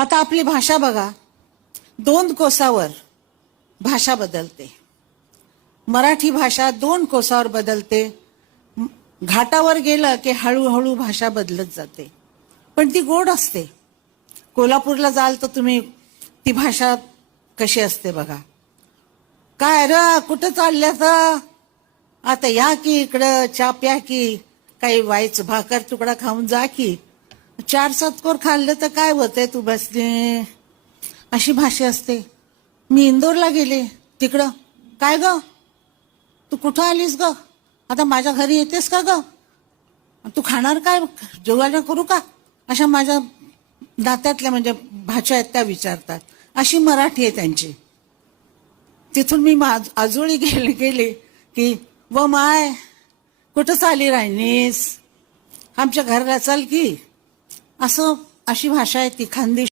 आता आपली भाषा बघा, 2 कोसावर भाषा बदलते. मराठी भाषा 2 कोसावर बदलते. घाटावर गेलं की हळूहळू भाषा बदलत जाते, पण ती गोड असते. कोल्हापूरला जाल तर तुम्ही ती भाषा कशी असते बघा. काय र कुठं चालल्या तर आता या की इकडं चा प्या की, काही वाईच भाकर तुकडा खाऊन जा की, 4-7 कोर खाल्लं तर काय होतंय तू बसले, अशी भाषा असते. मी इंदोरला गेले, तिकडं काय ग तू कुठं आलीस ग, आता माझ्या घरी येतेस का ग, तू खाणार काय, जेवण करू का, अशा माझ्या दात्यातल्या म्हणजे भाषा आहेत त्या विचारतात. अशी मराठी आहे त्यांची. तिथून मी आजोळी गेले की व माय कुठं चाली राहिनीस, आमच्या घराला चल की, असं अशी भाषा आहे ती खानदेश.